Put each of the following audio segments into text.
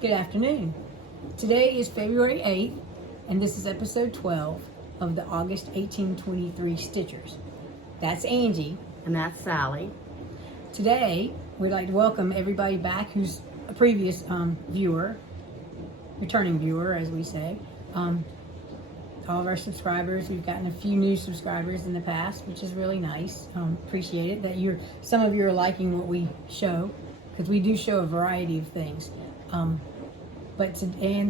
Good afternoon. Today is February 8th, and this is episode 12 of the August 1823 Stitchers. That's Angie. And that's Sally. Today, we'd like to welcome everybody back who's a previous viewer, returning viewer, as we say. All of our subscribers. We've gotten a few new subscribers in the past, which is really nice. Appreciate it that some of you are liking what we show, because we do show a variety of things. And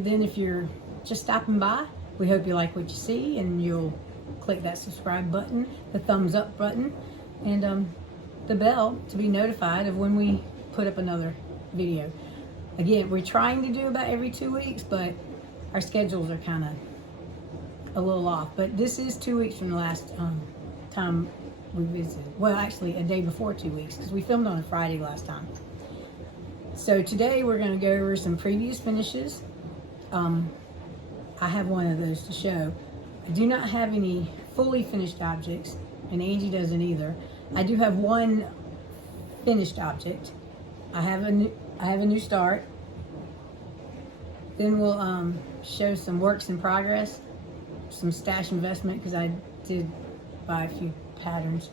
then if you're just stopping by, we hope you like what you see, and you'll click that subscribe button, the thumbs up button, and the bell to be notified of when we put up another video. Again, we're trying to do about every 2 weeks, but our schedules are kind of a little off. But this is 2 weeks from the last time we visited. Well, actually a day before 2 weeks, because we filmed on a Friday last time. So today we're going to go over some previous finishes. I have one of those to show. I do not have any fully finished objects, and Angie doesn't either. I do have one finished object. I have a new start. Then we'll show some works in progress, some stash investment, because I did buy a few patterns,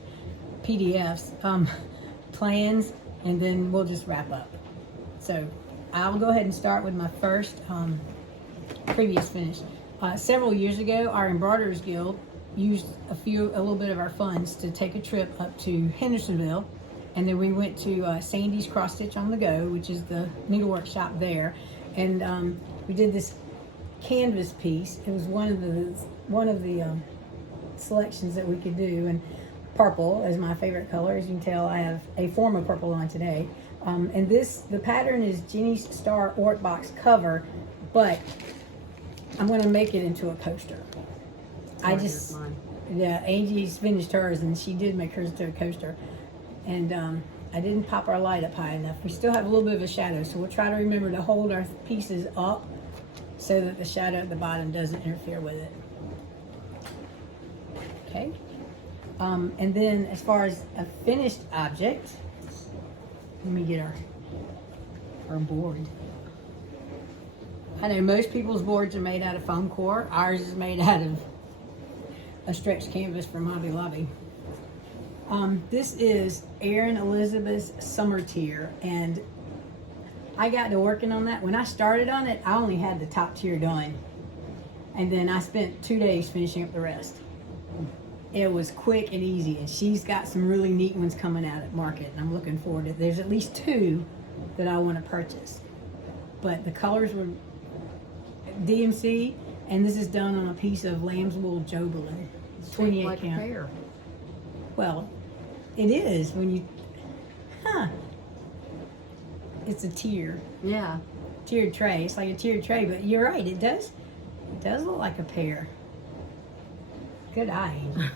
PDFs, plans, and then we'll just wrap up. So I'll go ahead and start with my first previous finish. Several years ago, our Embroiderers Guild used a little bit of our funds to take a trip up to Hendersonville, and then we went to Sandy's Cross Stitch on the Go, which is the needlework shop there, and we did this canvas piece. It was one of the selections that we could do, and purple is my favorite color. As you can tell, I have a form of purple on today. And the pattern is Jenny's Star Ort Box cover, but I'm going to make it into a coaster. Yeah, Angie's finished hers, and she did make hers into a coaster. And I didn't pop our light up high enough. We still have a little bit of a shadow, so we'll try to remember to hold our pieces up so that the shadow at the bottom doesn't interfere with it. Okay. And then as far as a finished object, let me get our board. I know most people's boards are made out of foam core. Ours is made out of a stretched canvas from Hobby Lobby. This is Erin Elizabeth's Summer Tier, and I got to working on that. When I started on it, I only had the top tier done, and then I spent 2 days finishing up the rest. It was quick and easy, and she's got some really neat ones coming out at market, and I'm looking forward to it. There's at least 2 that I want to purchase, but the colors were DMC, and this is done on a piece of lamb's wool Jobelin. It's 28 like count. A pear. Well, it is when you, it's a tier. Yeah. Tiered tray. It's like a tiered tray, but you're right. It does look like a pear. Good eye, Angie.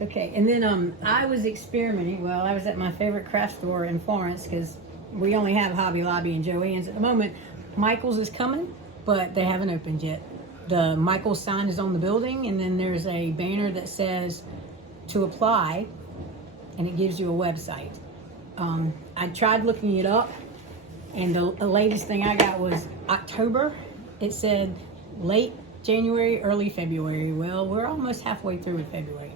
Okay, and then I was experimenting. Well, I was at my favorite craft store in Florence, because we only have Hobby Lobby and Joann's at the moment. Michael's is coming, but they haven't opened yet. The Michael's sign is on the building, and then there's a banner that says to apply, and it gives you a website. I tried looking it up, and the latest thing I got was October. It said late January, early February. Well, we're almost halfway through with February.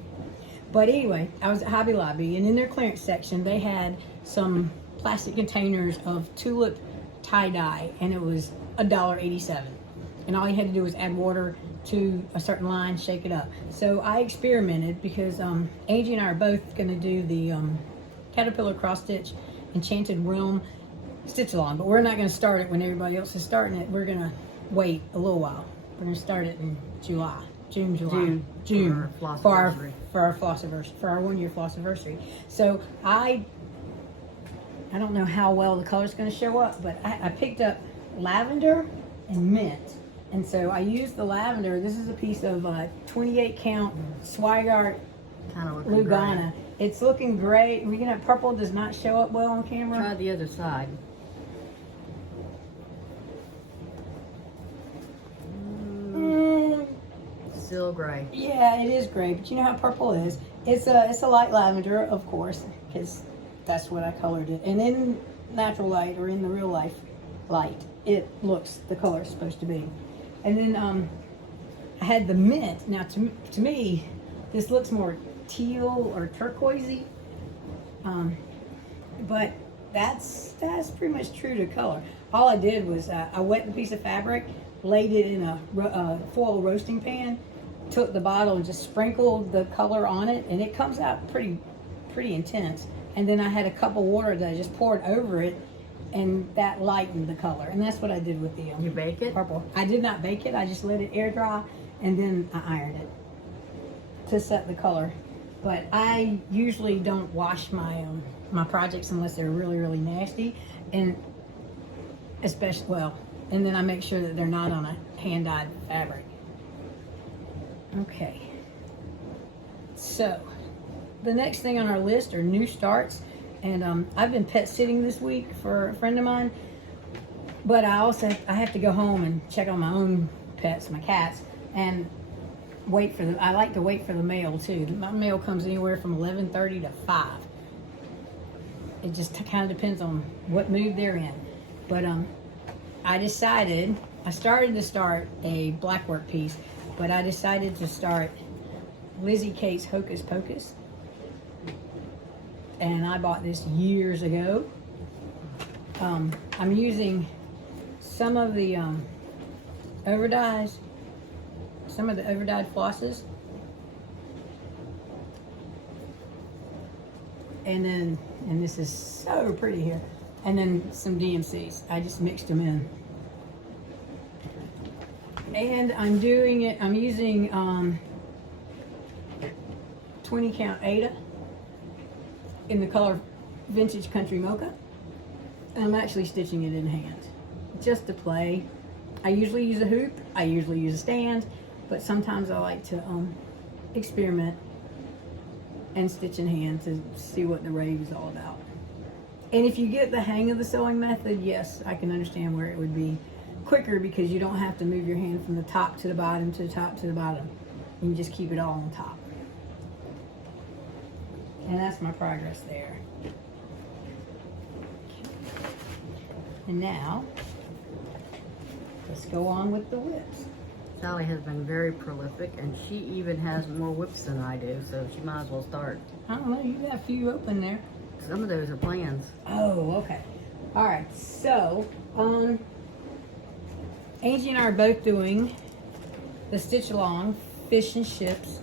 But anyway, I was at Hobby Lobby, and in their clearance section, they had some plastic containers of tulip tie-dye, and it was $1.87. And all you had to do was add water to a certain line, shake it up. So I experimented, because Angie and I are both going to do the Caterpillar Cross Stitch Enchanted Realm stitch along, but we're not going to start it when everybody else is starting it. We're going to wait a little while. We're going to start it in June. For our Flossiversary, for our 1 year Flossiversary. So I don't know how well the color's going to show up, but I picked up lavender and mint. And so I used the lavender. This is a piece of 28 count Swigart Lugana. It's looking great. Purple does not show up well on camera. Try the other side. Still gray. Yeah, it is gray, but you know how purple is. It's a light lavender, of course, because that's what I colored it. And then natural light or in the real life light, it looks the color it's supposed to be. And then I had the mint. Now to me, this looks more teal or turquoisey, but that's pretty much true to color. All I did was I wet the piece of fabric, laid it in a foil roasting pan, took the bottle and just sprinkled the color on it, and it comes out pretty intense. And then I had a cup of water that I just poured over it, and that lightened the color. And that's what I did with the You bake it? purple. I did not bake it. I just let it air dry, and then I ironed it to set the color. But I usually don't wash my my projects unless they're really nasty, and especially and then I make sure that they're not on a hand-dyed fabric. Okay. So the next thing on our list are new starts, and I've been pet sitting this week for a friend of mine, but I have to go home and check on my own pets, my cats, and I like to wait for the mail too. My mail comes anywhere from 11:30 to 5. It just kind of depends on what mood they're in. But I started to start a blackwork piece, but I decided to start Lizzie Kate's Hocus Pocus. And I bought this years ago. I'm using some of the overdyes, some of the overdyed flosses. And this is so pretty here. And then some DMCs. I just mixed them in. And I'm using 20 count Ada in the color Vintage Country Mocha. And I'm actually stitching it in hand, just to play. I usually use a hoop, I usually use a stand, but sometimes I like to experiment and stitch in hand to see what the rave is all about. And if you get the hang of the sewing method, yes, I can understand where it would be quicker, because you don't have to move your hand from the top to the bottom to the top to the bottom. You can just keep it all on top. And that's my progress there. And now, let's go on with the whips. Sally has been very prolific, and she even has more whips than I do, so she might as well start. I don't know, you got a few open there. Some of those are plans. Oh, okay. All right, so, Angie and I are both doing the Stitch Along Fish and Ships.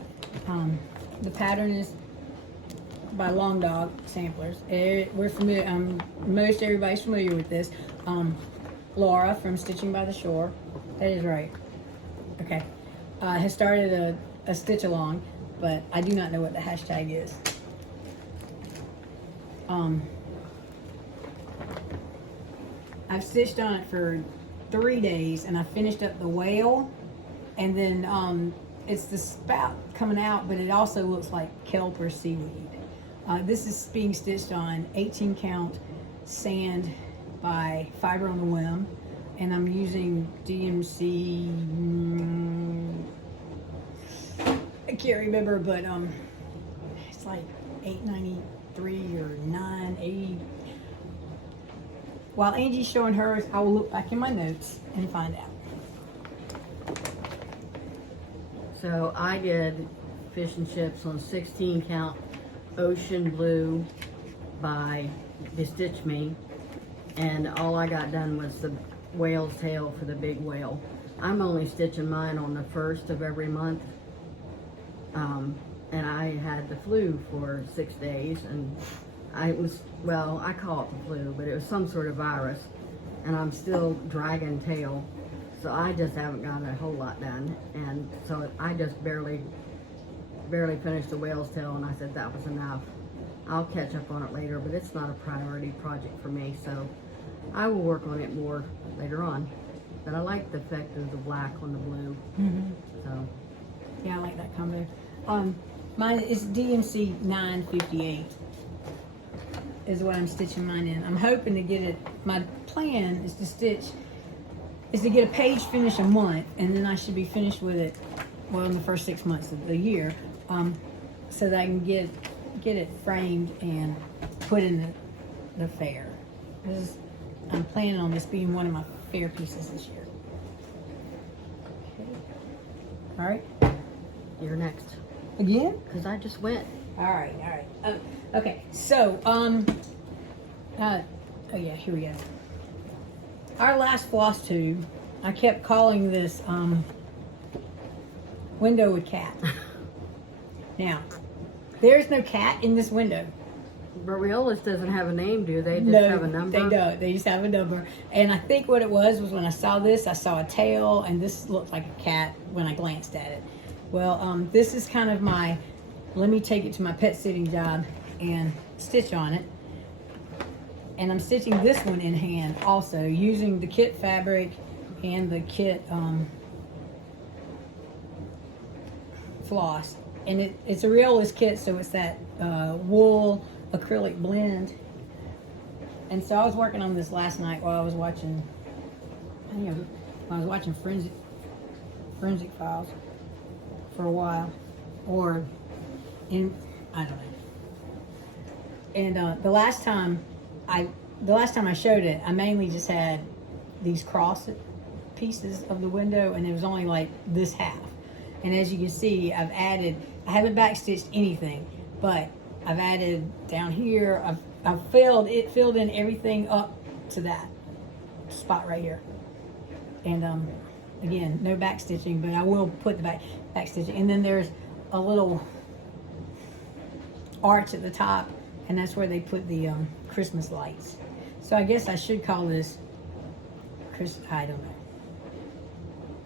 The pattern is by Long Dog Samplers. We're familiar, most everybody's familiar with this. Laura from Stitching by the Shore, that is right. Okay, has started a Stitch Along, but I do not know what the hashtag is. I've stitched on it for 3 days, and I finished up the whale, and then it's the spout coming out, but it also looks like kelp or seaweed. This is being stitched on 18 count sand by Fiber on the Whim, and I'm using DMC, I can't remember, but it's like 893 or 980. While Angie's showing hers, I will look back in my notes and find out. So I did Fish and Chips on 16 count Ocean Blue by Stitch Me, and all I got done was the whale's tail for the big whale. I'm only stitching mine on the 1st of every month, and I had the flu for 6 days, and I call it the flu, but it was some sort of virus, and I'm still dragging tail, so I just haven't gotten a whole lot done, and so I just barely finished the whale's tail, and I said that was enough. I'll catch up on it later, but it's not a priority project for me, so I will work on it more later on. But I like the effect of the black on the blue. So yeah, I like that combo. Mine is DMC 958 is what I'm stitching mine in. I'm hoping to get it, my plan is to get a page finished a month, and then I should be finished with it, well, in the first 6 months of the year, so that I can get it framed and put in the fair. I'm planning on this being one of my favorite pieces this year. Okay. All right. You're next. Again? Because I just went. All right. Okay. So, oh yeah, here we go. Our last floss tube, I kept calling this window with cat. Now, there's no cat in this window. But Riolis doesn't have a name, do they? Just No, have a number? they don't. They just have a number. And I think what it was when I saw this, I saw a tail, and this looked like a cat when I glanced at it. Well, this is kind of my, let me take it to my pet sitting job and stitch on it. And I'm stitching this one in hand also, using the kit fabric and the kit floss. And it's a Riolis kit, so it's that wool acrylic blend. And so I was working on this last night while I was watching, Forensic Files for a while, I don't know. And the last time I showed it, I mainly just had these cross pieces of the window, and it was only like this half. And as you can see, I haven't backstitched anything, but I've added down here, I've filled in everything up to that spot right here. And again, no backstitching, but I will put the backstitching. And then there's a little arch at the top, and that's where they put the Christmas lights. So I guess I should call this I don't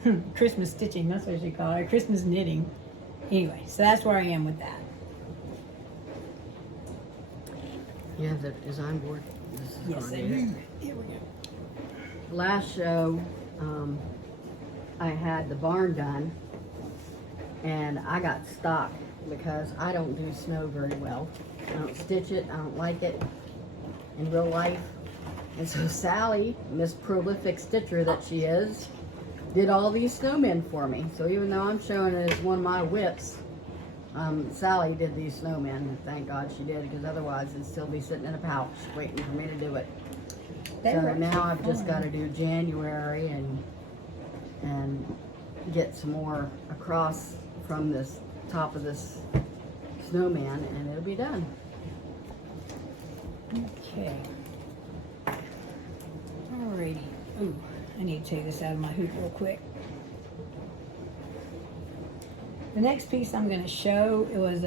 know. Christmas stitching, that's what I should call it. Christmas knitting. Anyway, so that's where I am with that. You have the design board? Yes, I do. Here we go. Last show, I had the barn done, and I got stuck because I don't do snow very well. I don't stitch it, I don't like it in real life. And so Sally, Miss Prolific Stitcher that she is, did all these snowmen for me. So even though I'm showing it as one of my whips, Sally did these snowmen, and thank God she did, because otherwise it'd still be sitting in a pouch waiting for me to do it. So now I've just got to do January and get some more across from this top of this snowman, and it'll be done. Okay. Alrighty. Ooh, I need to take this out of my hoop real quick. The next piece I'm going to show, it was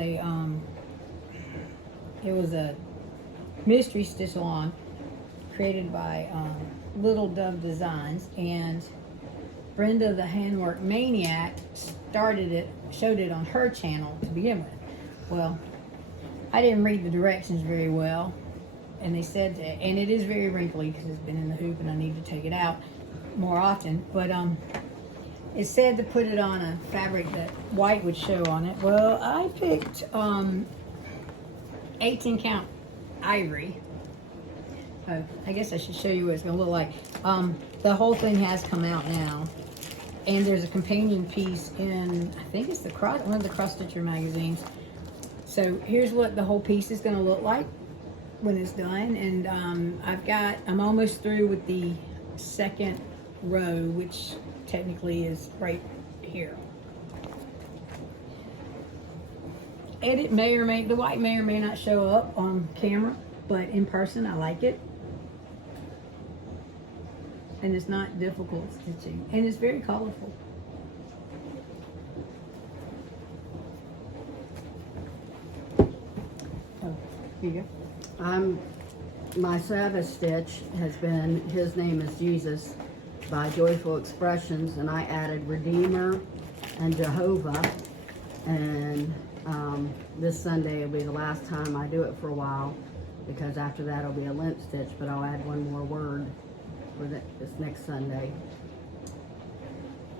a mystery stitch along created by Little Dove Designs, and Brenda the Handwork Maniac showed it on her channel to begin with. Well, I didn't read the directions very well, and they said that, and it is very wrinkly because it's been in the hoop and I need to take it out more often, but it said to put it on a fabric that white would show on it. Well, I picked 18 count ivory. Oh, I guess I should show you what it's going to look like. The whole thing has come out now, and there's a companion piece in, I think it's one of the Cross Stitcher magazines. So here's what the whole piece is going to look like when it's done, and I'm almost through with the second row, which technically is right here. And the white may or may not show up on camera, but in person I like it. And it's not difficult stitching, and it's very colorful. Oh, here you go. My Sabbath stitch has been His Name is Jesus by Joyful Expressions, and I added Redeemer and Jehovah, and this Sunday will be the last time I do it for a while, because after that it'll be a Lent stitch, but I'll add one more word for this next Sunday.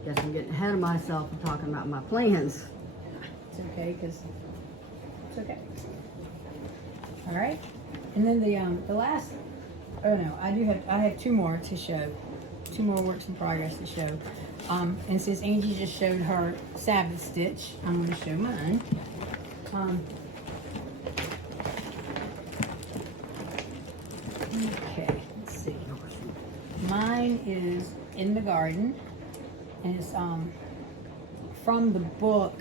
Guess I'm getting ahead of myself and talking about my plans. It's okay, because it's okay. All right, and then the last, oh no, I have two more to show, two more works in progress to show. And since Angie just showed her Sabbath stitch, I'm going to show mine. Okay, let's Mine is in the garden, and it's from the book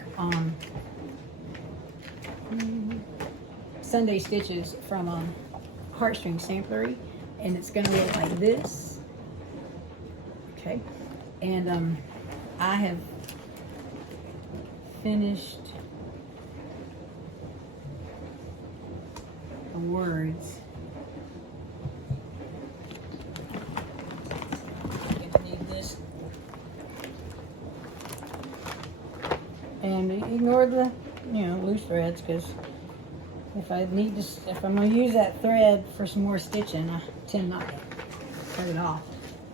Sunday Stitches from Heartstring Samplery, and it's gonna look like this. Okay, and I have finished the words. And ignore the, loose threads, because if I'm gonna use that thread for some more stitching, I tend not to cut it off.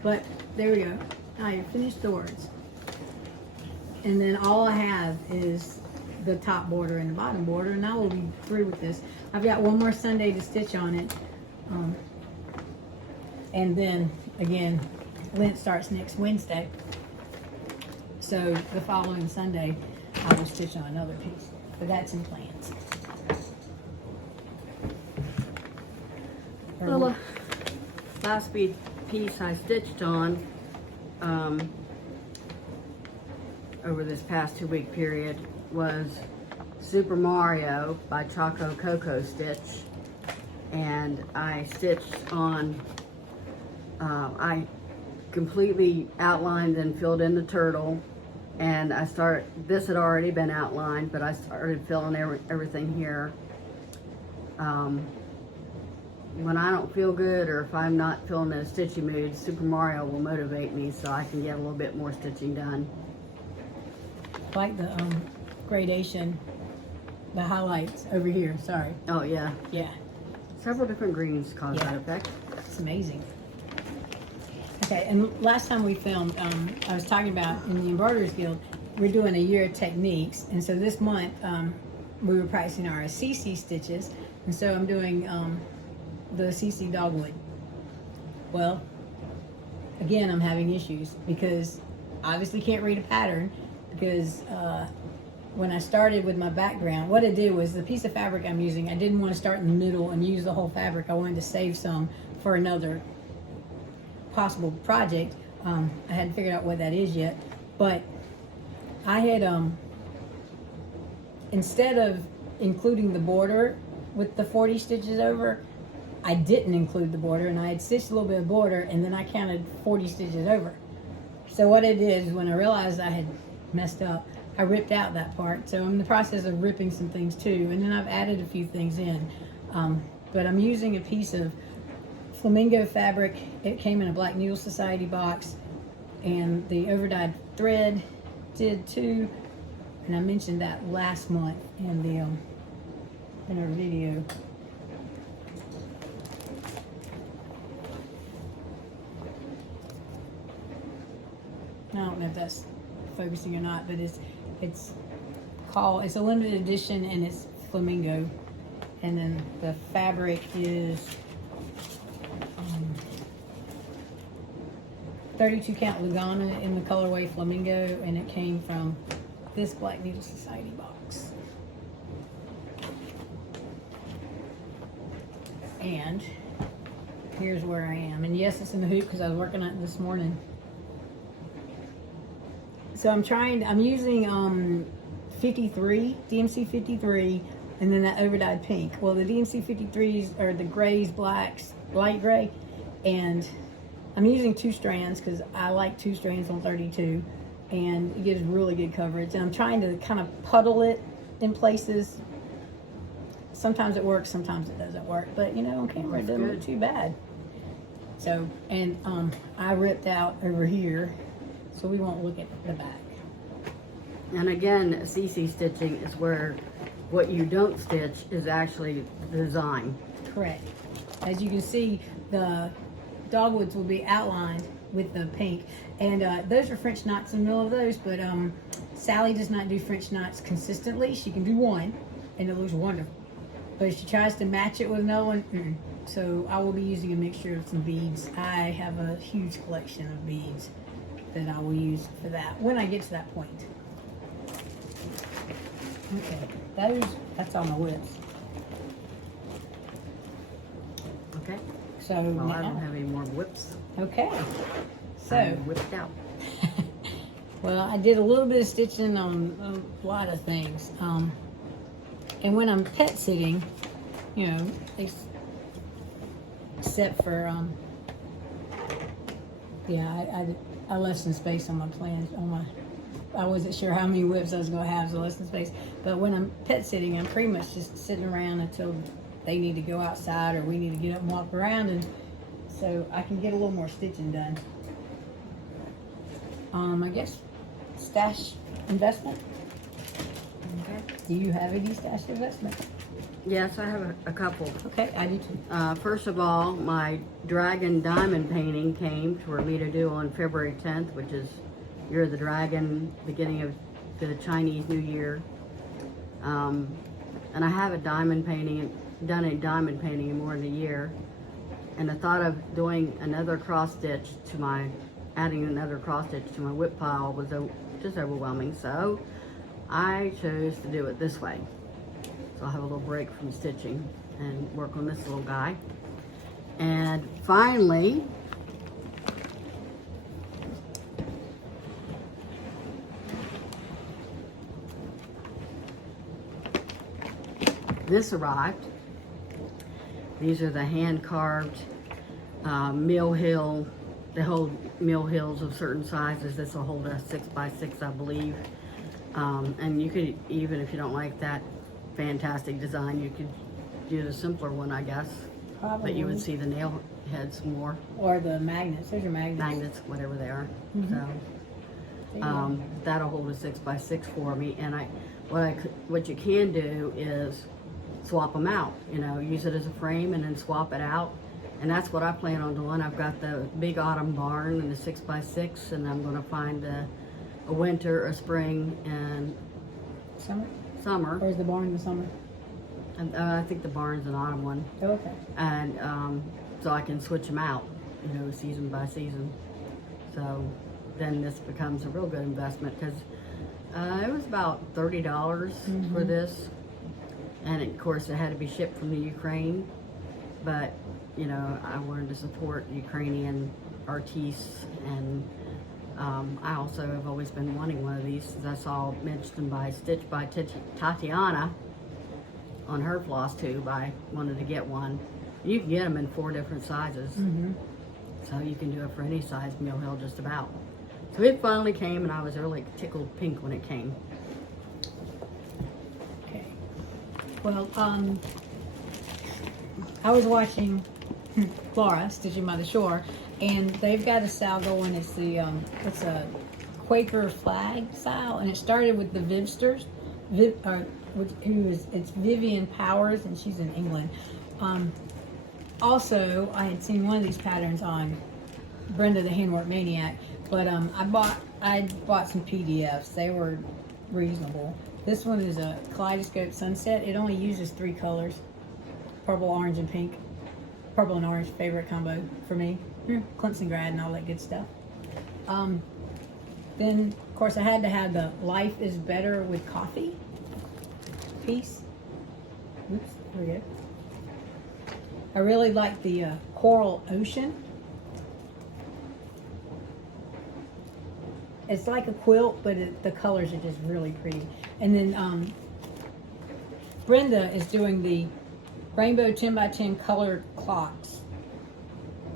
But there we go. I finished the words, and then all I have is the top border and the bottom border, and I will be through with this. I've got one more Sunday to stitch on it, and then again, Lent starts next Wednesday. So the following Sunday, I will stitch on another piece, but that's in plans. Well, the last piece I stitched on over this past 2-week period was Super Mario by Choco Cocco Stitch, and I stitched on, I completely outlined and filled in the turtle, and this had already been outlined, but I started filling everything here. When I don't feel good, or if I'm not feeling in a stitchy mood, Super Mario will motivate me so I can get a little bit more stitching done. I like the gradation, the highlights over here, sorry. Oh yeah. Yeah. Several different greens cause that effect. It's amazing. Okay, and last time we filmed, I was talking about in the Embroiderers Guild, we're doing a year of techniques, and so this month we were practicing our CC stitches, and so I'm doing the CC dogwood. Well, again, I'm having issues because I obviously can't read a pattern, because when I started with my background, what I did was the piece of fabric I'm using, I didn't want to start in the middle and use the whole fabric. I wanted to save some for another possible project. I hadn't figured out what that is yet, but I had instead of including the border with the 40 stitches over, I didn't include the border, and I had stitched a little bit of border, and then I counted 40 stitches over. So what I did is, when I realized I had messed up, I ripped out that part. So I'm in the process of ripping some things too, and then I've added a few things in. But I'm using a piece of flamingo fabric. It came in a Black Needle Society box, and the overdyed thread did too. And I mentioned that last month in the in our video. I don't know if that's focusing or not, but it's a limited edition, and it's flamingo, and then the fabric is 32 count Lugana in the colorway flamingo, and it came from this Black Needle Society box. And here's where I am, and yes, it's in the hoop because I was working on it this morning. So I'm using 53, DMC 53, and then that overdyed pink. Well, the DMC 53s are the grays, blacks, light gray, and I'm using 2 strands because I like 2 strands on 32, and it gives really good coverage. And I'm trying to kind of puddle it in places. Sometimes it works, sometimes it doesn't work, but on camera it doesn't look too bad. So, and I ripped out over here, so we won't look at the back. And again, CC stitching is where what you don't stitch is actually the design. Correct. As you can see, the dogwoods will be outlined with the pink, and those are French knots in the middle of those, but Sally does not do French knots consistently. She can do one, and it looks wonderful. But if she tries to match it with another one, So I will be using a mixture of some beads. I have a huge collection of beads that I will use for that when I get to that point. Okay, that's all my widths. Okay, So Well, now, I don't have any more whips. okay. So, I'm whipped out. well, I did a little bit of stitching on a lot of things. And when I'm pet sitting, you know, except for, yeah, I left some space on my plans, I wasn't sure how many whips I was going to have, so I left some space. But when I'm pet sitting, I'm pretty much just sitting around until they need to go outside or we need to get up and walk around, and so I can get a little more stitching done. I guess stash investment. Okay. Do you have any stash investment? Yes, I have a couple. Okay, I do too. First of all, my dragon diamond painting came for me to do on February 10th, which is Year of the Dragon, beginning of the Chinese New Year. And I have a diamond painting, done a diamond painting in more than a year. And the thought of doing another cross stitch to my, adding another cross stitch to my whip pile was just overwhelming. So I chose to do it this way. So I'll have a little break from stitching and work on this little guy. And finally, this arrived. These are the hand-carved mill hill. They hold mill hills of certain sizes. This will hold a 6x6, I believe. And you could, even if you don't like that fantastic design, you could use a simpler one, I guess. Probably. But you would see the nail heads more. Or the magnets. There's your magnets. Magnets, whatever they are. Mhm. So There you go. that'll hold a 6x6 for me. And what you can do is swap them out. You know, use it as a frame and then swap it out. And that's what I plan on doing. I've got the big autumn barn and the 6x6, and I'm going to find a winter, a spring, and Summer? summer. Or is the barn in the summer? And I think the barn's an autumn one. Oh, okay. And so I can switch them out, you know, season by season. So then this becomes a real good investment, because it was about $30 for this. And of course it had to be shipped from the Ukraine, but you know, I wanted to support Ukrainian artistes, and I also have always been wanting one of these, as I saw mentioned by Stitch by Tatiana on her floss tube. I wanted to get one. You can get them in 4 different sizes, so you can do it for any size mill hill just about. So it finally came, and I was really tickled pink when it came. Okay. Well, I was watching Flora Stitching by the Shore, and they've got a style going. It's it's a Quaker flag style, and it started with the Vivsters, it's Vivian Powers, and she's in England. Also, I had seen one of these patterns on Brenda the Handwork Maniac, but I bought some PDFs. They were reasonable. This one is a Kaleidoscope Sunset. It only uses 3 colors: purple, orange, and pink. Purple and orange, favorite combo for me. Clemson grad and all that good stuff. Then, of course, I had to have the Life is Better with Coffee piece. Oops, there we go. I really like the Coral Ocean. It's like a quilt, but the colors are just really pretty. And then Brenda is doing the Rainbow 10x10 colored clocks.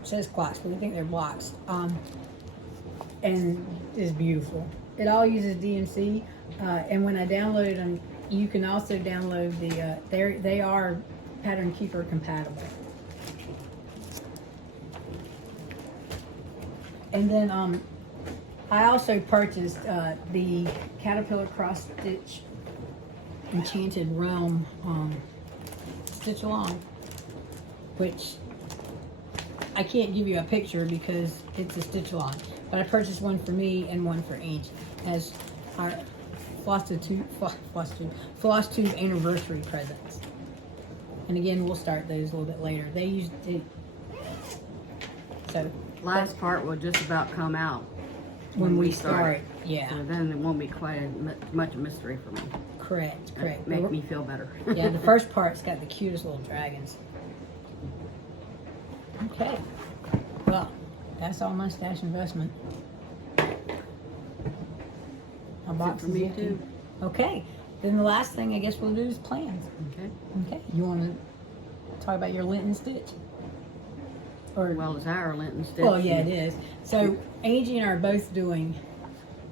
It says clocks, but we think they're blocks. And it's beautiful. It all uses DMC, and when I downloaded them, you can also download the. They are Pattern Keeper compatible. And then I also purchased the Caterpillar Cross Stitch Enchanted Realm Stitch Along, which I can't give you a picture because it's a stitch along, but I purchased one for me and one for Angie as our Floss Tube anniversary presents. And again, we'll start those a little bit later. They used it, so Last part will just about come out when we start. Yeah, So then it won't be quite much a mystery for me. correct. Make me feel better. Yeah, the first part's got the cutest little dragons. Okay. Okay. Well, that's all my stash investment. My box for is me empty. too. Okay. Then the last thing I guess we'll do is plans. Okay. Okay. You want to talk about your Lenten stitch? Or Well, it's our Lenten stitch. well, yeah, it is. So Angie and I are both doing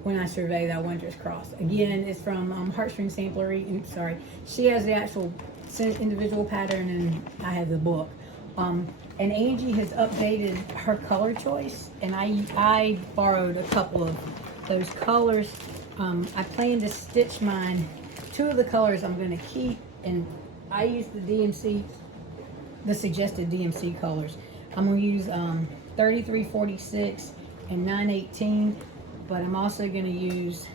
When I Survey Thy Wondrous Cross. Again, it's from Heartstring Samplery. Oops, sorry. She has the actual individual pattern, and I have the book. And Angie has updated her color choice, and I borrowed a couple of those colors. I plan to stitch mine. 2 of the colors I'm going to keep, and I use the DMC, the suggested DMC colors. I'm going to use 3346 and 918, but I'm also going to use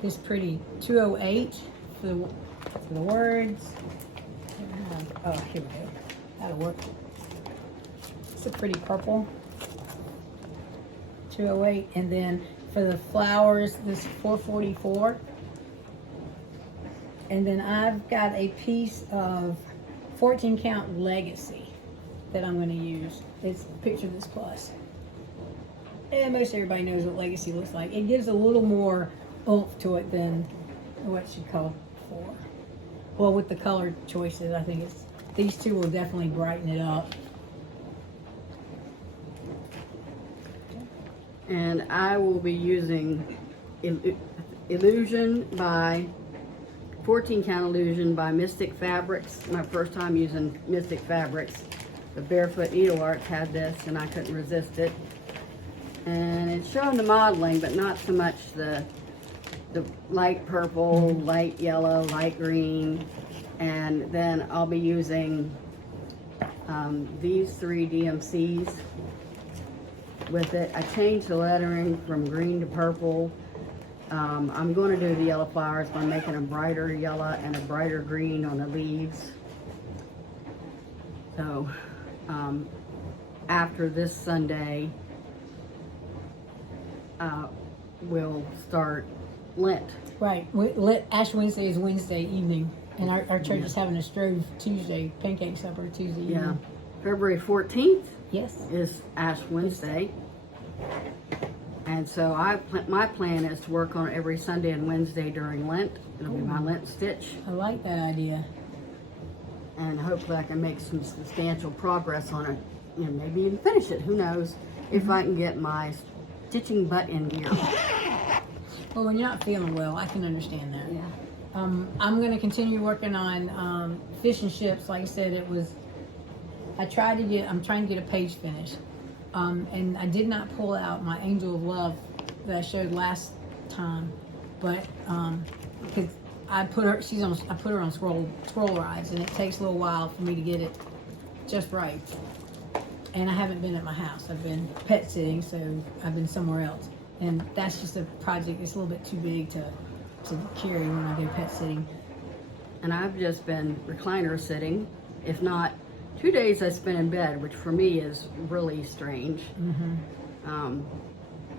this pretty 208 for the words. Oh, here we go. That'll work. It's a pretty purple. 208, and then for the flowers, this 444. And then I've got a piece of 14 count Legacy that I'm going to use. It's picture this plus. And most everybody knows what Legacy looks like. It gives a little more oomph to it than what she called for. Well, with the color choices, I think these 2 will definitely brighten it up. And I will be using Illusion by 14 count Illusion by Mystic Fabrics. My first time using Mystic Fabrics. The Barefoot Needle Arts had this and I couldn't resist it. And it's showing the modeling, but not so much the light purple, light yellow, light green. And then I'll be using these 3 DMCs with it. I changed the lettering from green to purple. I'm going to do the yellow flowers by making a brighter yellow and a brighter green on the leaves. So after this Sunday, we'll start Lent. Right. Ash Wednesday is Wednesday evening, and our church is having a Strove Tuesday, pancake supper Tuesday evening. Yeah. February 14th Yes. is Ash Wednesday. And so my plan is to work on it every Sunday and Wednesday during Lent. It'll be my Lent stitch. I like that idea. And hopefully I can make some substantial progress on it. You know, maybe even finish it. Who knows? If I can get my stitching butt in gear. Well, when you're not feeling well, I can understand that. Yeah. I'm going to continue working on fish and ships. Like I said, I'm trying to get a page finished. And I did not pull out my Angel of Love that I showed last time, but because I put her on scroll rides, and it takes a little while for me to get it just right. And I haven't been at my house. I've been pet sitting, so I've been somewhere else. And that's just a project that's a little bit too big to carry when I do pet sitting. And I've just been recliner sitting. If not, 2 days I spent in bed, which for me is really strange.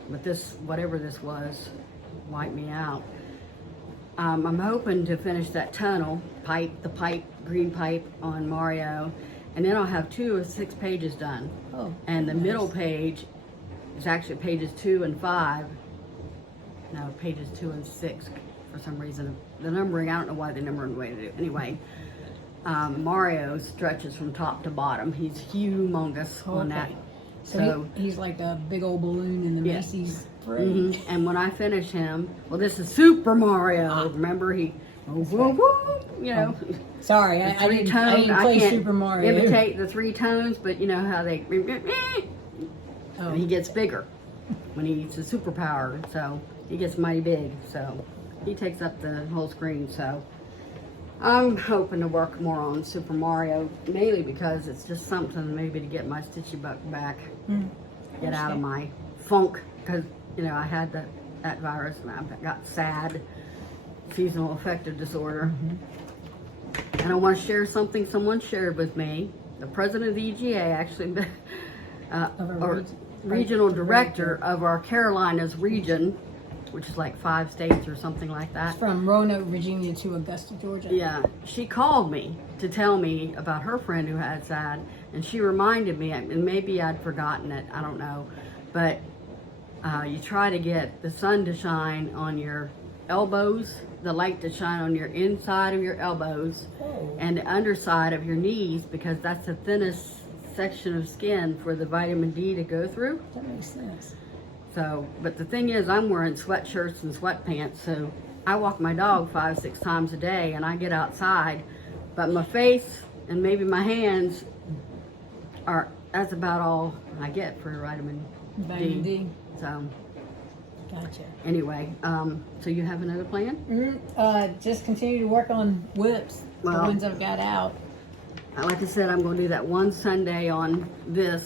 But this, whatever this was, wiped me out. I'm hoping to finish that tunnel pipe, green pipe on Mario, and then I'll have 2 of 6 pages done. Oh, and the nice. middle page is actually pages 2 and 5. No, pages 2 and 6 for some reason. The numbering, I don't know why they numbered the way they do. Anyway, Mario stretches from top to bottom. He's humongous on that. So he's like a big old balloon in the Yes. Macy's parade. And when I finish him, well, this is Super Mario. Remember, he, you know. Sorry, I didn't play can't Super Mario. imitate the 3 tones, but you know how they, Oh. and he gets bigger when he needs a superpower. So he gets mighty big. So he takes up the whole screen. So I'm hoping to work more on Super Mario, mainly because it's just something maybe to get my stitchy butt back, get out of my funk, because you know I had that virus and I got SAD, seasonal affective disorder. And I want to share something someone shared with me. The president of the EGA, actually, or regional director of our Carolinas region, which is like 5 states or something like that. From Roanoke, Virginia to Augusta, Georgia. Yeah, she called me to tell me about her friend who had SAD, and she reminded me, and maybe I'd forgotten it, I don't know, but you try to get the sun to shine on your elbows, the light to shine on your inside of your elbows, and the underside of your knees, because that's the thinnest section of skin for the vitamin D to go through. That makes sense. So, but the thing is, I'm wearing sweatshirts and sweatpants, so I walk my dog 5-6 times a day, and I get outside, but my face and maybe my hands that's about all I get for vitamin D. So, gotcha. Anyway, so you have another plan? Just continue to work on whips, the ones I've got out. Like I said, I'm going to do that one Sunday on this.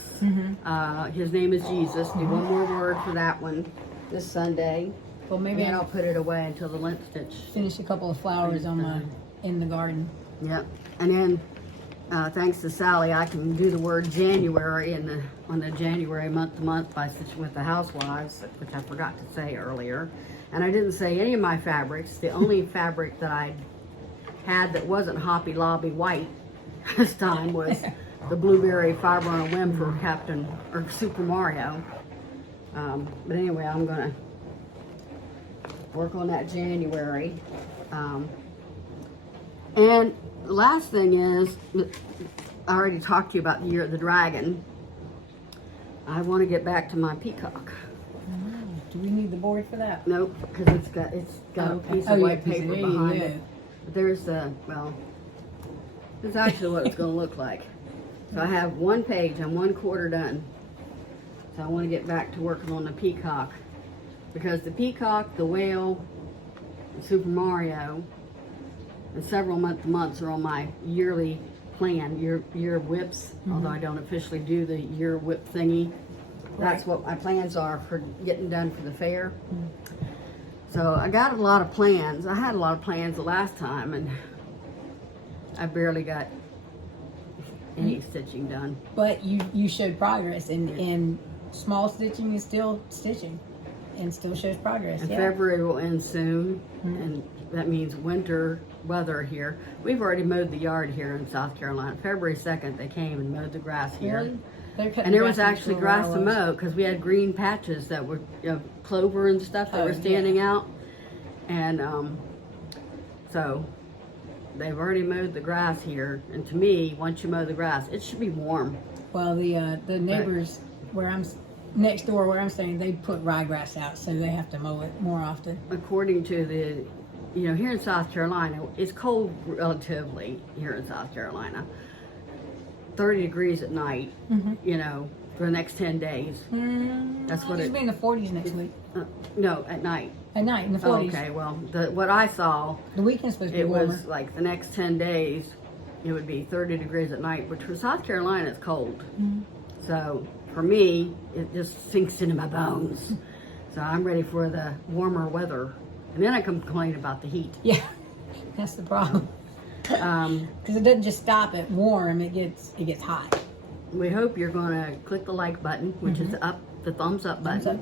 His name is Jesus. Do one more word for that one this Sunday. Well, maybe I'll put it away until the lint stitch. Finish a couple of flowers on in the garden. Yep. And then, thanks to Sally, I can do the word January on the January month-to-month by stitching with the housewives, which I forgot to say earlier. And I didn't say any of my fabrics. The only fabric that I had that wasn't Hoppy Lobby white this time was the blueberry fiber on a whim for Captain or Super Mario. But anyway, I'm gonna work on that January. And the last thing is, I already talked to you about the Year of the Dragon. I want to get back to my peacock. Do we need the board for that? Nope, because it's got a piece of white paper behind it. But there's it's actually what it's going to look like. So I have one page and 1/4 done. So I want to get back to working on the peacock, because the peacock, the whale, and Super Mario, and several months are on my yearly plan, year whips. Although I don't officially do the year whip thingy. That's what my plans are for getting done for the fair. So I got a lot of plans. I had a lot of plans the last time, and I barely got any stitching done. But you showed progress, and small stitching is still stitching, and still shows progress. And February will end soon, and that means winter weather here. We've already mowed the yard here in South Carolina. February 2nd, they came and mowed the grass here. Really? And there was actually grass to mow, because we had green patches that were, clover and stuff that were standing out. And so they've already mowed the grass here. And to me, once you mow the grass, it should be warm. Well, the neighbors next door where I'm staying, they put ryegrass out, so they have to mow it more often. According to here in South Carolina, it's cold relatively here in South Carolina. 30 degrees at night, for the next 10 days. That's what it's be in the 40s next week. No, at night. At night in the 40s. Okay, well, what I saw, the weekend's supposed to be warmer. It was like the next 10 days, it would be 30 degrees at night, which for South Carolina is cold. So for me, it just sinks into my bones. So I'm ready for the warmer weather. And then I complain about the heat. Yeah, that's the problem. Because it doesn't just stop at warm; it gets hot. We hope you're going to click the like button, which is the thumbs up button,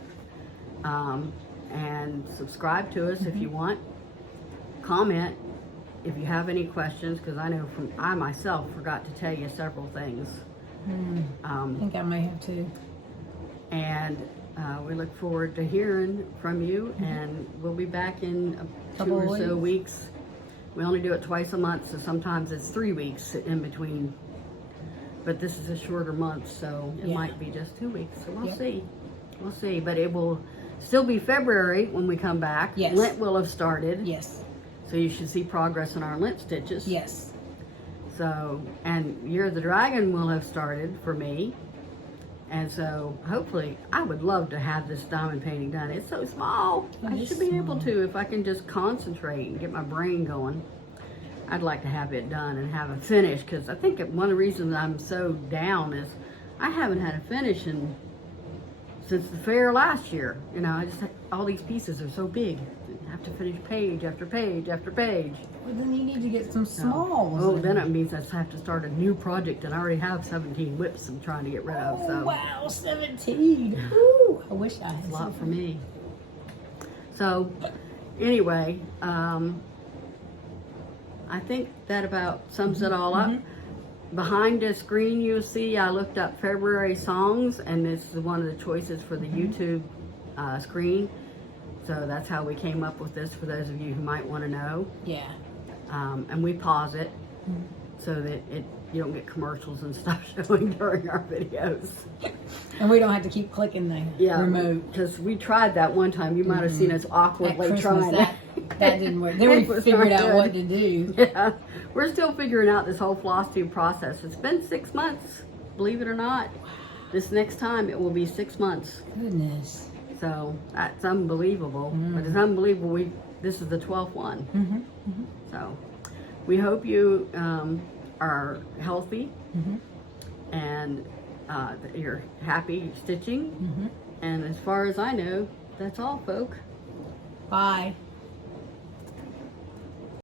and subscribe to us if you want. Comment if you have any questions, because I know I myself forgot to tell you several things. I think I may have too. And we look forward to hearing from you, and we'll be back in 2 or so weeks. We only do it twice a month, so sometimes it's 3 weeks in between. But this is a shorter month, so it might be just 2 weeks. So we'll see. We'll see. But it will still be February when we come back. Yes. Lint will have started. Yes. So you should see progress in our lint stitches. Yes. So, and Year of the Dragon will have started for me. And so, hopefully, I would love to have this diamond painting done. It's so small. I should be able to, if I can just concentrate and get my brain going. I'd like to have it done and have a finish, because I think one of the reasons I'm so down is I haven't had a finish since the fair last year. I just all these pieces are so big. I have to finish page after page after page. Well, then you need to get some smalls. Oh, then it means I have to start a new project, and I already have 17 whips I'm trying to get rid of. So. Wow, 17! Ooh, I wish I had. A lot for me. So, anyway, I think that about sums it all up. Behind the screen, you'll see I looked up February songs, and this is one of the choices for the YouTube screen. So that's how we came up with this, for those of you who might want to know. Yeah. And we pause it so that you don't get commercials and stuff showing during our videos. And we don't have to keep clicking the remote. Because we tried that one time. You might have seen us awkwardly trying that didn't work. Then we figured out what to do. Yeah, we're still figuring out this whole floss tube process. It's been 6 months, believe it or not. This next time it will be 6 months. Goodness. So that's unbelievable. But it's unbelievable. This is the 12th one. So we hope you are healthy and that you're happy stitching. And as far as I know, that's all, folk. Bye.